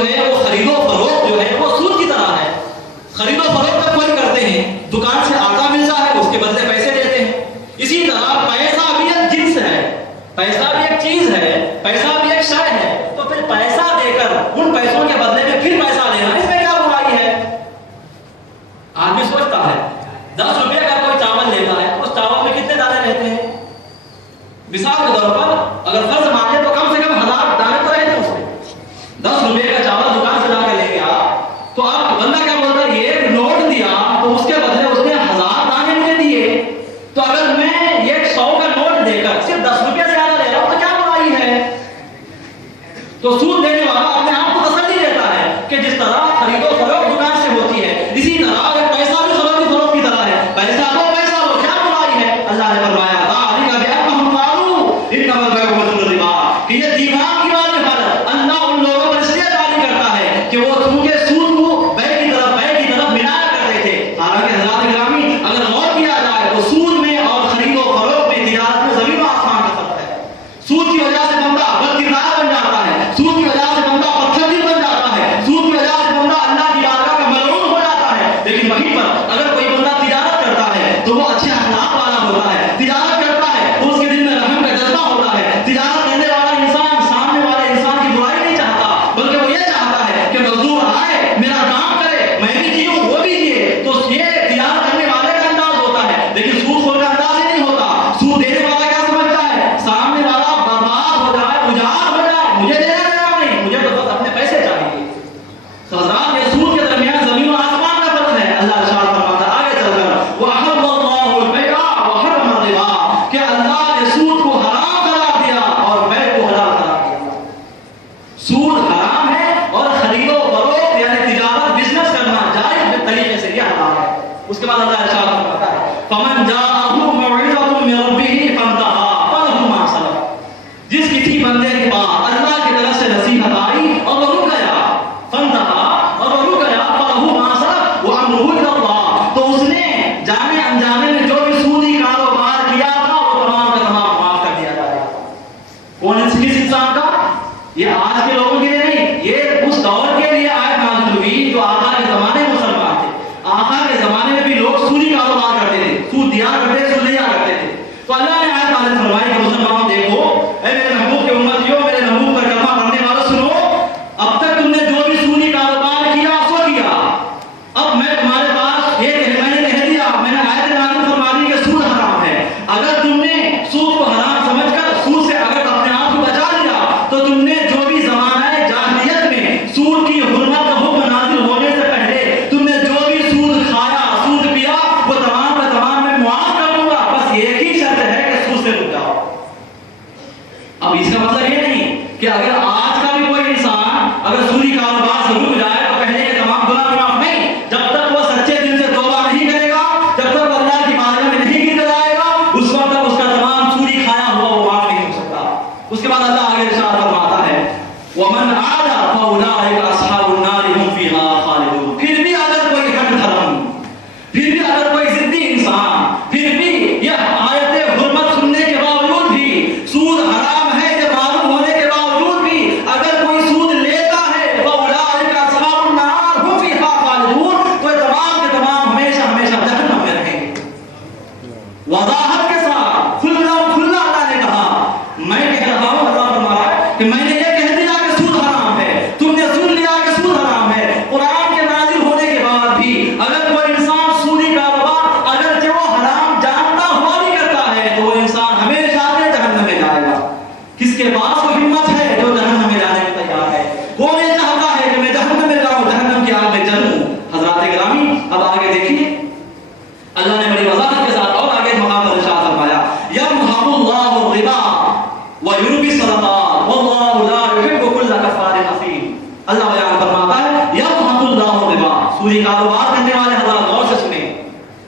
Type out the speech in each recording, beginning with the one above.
جو ہے وہ خرید و فروخت جو ہے وہ سود کی طرح ہے. خرید و فروخت جب کوئی کرتے ہیں, دکان سے آٹا ملتا ہے, اس کے بدلے پیسے دیتے ہیں. اسی طرح پیسہ بھی ایک جنس ہے, پیسہ بھی ایک چیز ہے, پیسہ بھی ایک شے ہے. تو پھر پیسہ دے کر ان پیسوں کے بدلے میں پھر پیسہ لینا, اس میں کیا برائی ہے؟ آدمی سوچتا ہے 10 روپے کا کوئی چاول لیتا ہے, اس چاول میں کتنے دانے رہتے ہیں؟ مثال کے طور پر اگر فرض مانے تو کم سے کم 1000 دانے تو رہتے ہیں اس میں. 10 روپے کا چاول دکان سے لا کے لے گیا, تو اب بندہ کیا بولتا ہے, یہ نوٹ دیا تو اس کے بدلے اس نے 1000 دانے مجھے دیے. تو اگر میں یہ 100 کا نوٹ دے کر صرف 10 روپے زیادہ لے رہا ہوں تو کیا برائی ہے؟ تو سود لینے والا اپنے آپ کو تسلی دیتا ہے کہ جس طرح خرید و فروخت دکان سے ہوتی ہے, اسی طرح پیسہ بھی خرید و فروخت کی طرح ہے. پیسہ دو پیسہ لو, کیا برائی ہے؟ اللہ نے فرمایا کہ یہ دیوان کی بات ہے. اللہ ان لوگوں پر اس لیے جاری کرتا ہے کہ وہ چونکہ سود کو بے کی طرف ملایا کرتے تھے. حالانکہ حضرات گرامی اگر غور کیا جائے تو سود میں اور خرید و فروخت میں, تجارت میں زمین و آسمان کا فرق ہے. سود کی وجہ سے بندہ بدکردار بن جاتا ہے, سود کی وجہ سے بندہ پتھر دل بن جاتا ہے, سود کی وجہ سے بندہ اللہ کی بارگاہ کا ملعون ہو جاتا ہے. لیکن وہیں پر اگر کوئی بندہ تجارت کرتا ہے تو وہ اچھے اخلاق والا ہوتا ہے, تجارت کرتا ہے تو اس کے دل میں رحم کا جذبہ ہوتا ہے. تجارت کرنے والا سامنے والے انسان کی برائی نہیں چاہتا, بلکہ وہ یہ چاہتا ہے کہ مزدور آئے, میرا کام کرے, میں بھی جیوں وہ بھی جیے. تو یہ تجارت کرنے والے کا انداز ہوتا ہے. لیکن سود خور کا انداز ہی نہیں ہوتا. سود دینے والا کیا سمجھتا ہے, سامنے والا برباد ہو جائے, اجاڑ ہو جائے, مجھے دینا نہیں, مجھے تو بس اپنے پیسے چاہیے. تو حضرات یہ سود کے درمیان زمین و آسمان کا فرق ہے. اللہ ارشاد فرماتا ہے آگے چل کر, وَأَحَلَّ اللَّهُ الْبَيْعَ وَحَرَّمَ الرِّبَا, کہ اللہ نے سود کو حرام قرار دیا اور بیع کو حلال قرار دیا. سود حرام ہے اور خرید و فروخت یعنی تجارت بزنس کرنا جائز طریقے سے یہ حرام ہے. اس کے بعد اللہ ارشاد فرماتا ہے فَمَنْ جَاءَهُ مَوْعِظَةٌ مِّن رَّبِّهِ فَانْتَهَىٰ فَلَهُ مَا سَلَفَ, جس کسی بندے کے پاس اللہ کی طرف سے نصیحت آئی اور وہ رک گیا, فَانْتَهَىٰ اور وہ رک گیا, فَلَهُ مَا سَلَفَ وَأَمْرُهُ إِلَى اللَّهِ, تو اس نے جانے انجانے میں جو بھی سودی کاروبار کیا تھا وہ تمام کا تمام معاف کر دیا جائے گا. کون کس انسان کا؟ یہ آج کے لوگوں کے لیے نہیں, یہ اس دور کے لیے آیت نازل ہوئی جو آقا کے زمانے میں مسلمان تھے. آقا کے زمانے میں بھی لوگ سودی کاروبار کرتے تھے, سود دیا کرتے تھے, سود لیا کرتے تھے. تو اللہ نے آیت نازل فرمائی کہ مسلمانوں دیکھو, اے میرے محبوب کے امتیوں, میرے محبوب کا کلمہ پڑھنے والوں سنو, اب تک تم نے جو بھی سودی کاروبار کیا سو کیا. اب میں تمہارے پاس یہ میں نے کہہ دیا, میں نے آیت نازل فرما دی کہ سود حرام ہے. اگر تم نے سود کو حرام سمجھ کر سود سے اگر اپنے آپ کو بچا لیا تو تم نے جو بھی زمانہ جاہلیت میں سود کی حرمت کا حکم نازل ہونے سے پہلے تم نے جو بھی سود کھایا, سود پیا, وہ تمام کا تمام میں معاف کر دوں گا. بس ایک ہی شرط ہے کہ سود سے رک جاؤ. اب اس کا مطلب یہ نہیں کہ اگر آج کا بھی کوئی انسان اگر سودی کاروبار سے رک جائے تو پہلے کے تمام گناہ معاف نہیں. جب تک وہ سچے دل سے توبہ نہیں کرے گا, جب تک اللہ کی بارگاہ میں نہیں گر جائے گا, اس وقت تک اس کا تمام سودی کھایا ہوا وہ معاف نہیں ہو سکتا. اس کے بعد اللہ آگے ارشاد فرماتا ہے وَمَنْ عَادَ فَأُولَٰئِكَ أَصْحَابُ النَّارِ هُمْ فِيهَا خَالِدُونَ. پھر بھی اگر کوئی ہٹ دھرم, پھر بھی اگر کوئی ضدی انسان, پھر بھی یہ آیت حرمت سننے کے باوجود بھی, سود حرام ہے یہ معلوم ہونے کے باوجود بھی اگر کوئی سود لیتا ہے فَأُولَٰئِكَ أَصْحَابُ النَّارِ هُمْ فِيهَا خَالِدُونَ, تو تمام کے تمام ہمیشہ ہمیشہ جہنم میں رہیں گے. وضاحت کے ساتھ کھلا اللہ نے کہا, میں کہہ رہا ہوں, اللہ فرما رہا ہے کہ میں نے یہ کہہ دیا کہ سود حرام ہے, تم نے سن لیا کہ سود حرام ہے. قرآن کے نازل ہونے کے بعد بھی اگر کوئی انسان سودی کاروبار اگرچہ وہ حرام جانتا ہوا بھی کرتا ہے تو وہ انسان ہمیشہ جہنم میں جائے گا. کس کے پاس وہ ہمت ہے جو جہنم میں جانے کو تیار ہے؟ کون یہ چاہتا ہے کہ میں جہنم میں جاؤں, جہنم کی آگ میں جلوں؟ حضرات گرامی اب آگے دیکھیے, اللہ نے بڑی وضاحت کے ساتھ اور آگے مقام پر ارشاد فرمایا یمحق اللہ الربا ویربی الصدقات واللہ لا یحب کل کفار اثیم. اللہ بیان فرماتا ہے یمحق اللہ الربا, سودی کاروبار کرنے والے حضرات غور سے سنیں,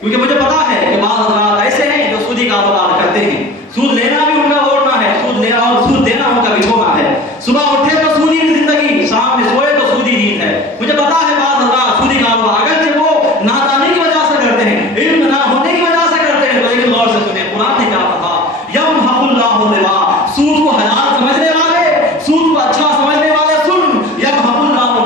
کیونکہ مجھے پتا ہے کہ بعض حضرات ایسے ہیں جو سودی کاروبار کرتے ہیں. سود لینا بھی ان کا اوڑھنا ہے, سود لینا اور سود دینا ان کا بچھونا ہے. صبح اٹھے تو سودی کی زندگی, شام میں سوئے تو سودی نیند ہے. مجھے پتا ہے بعض حضرات سودی کاروبار اگرچہ وہ نادانی کی وجہ سے کرتے ہیں, علم نہ ہونے کی وجہ سے کرتے ہیں, لیکن غور سے سنیں قرآن نے کیا کہا یمحق اللہ الربا, سود کو حلال سمجھنے والے, سود کو اچھا سمجھنے والے سن, یمحق اللہ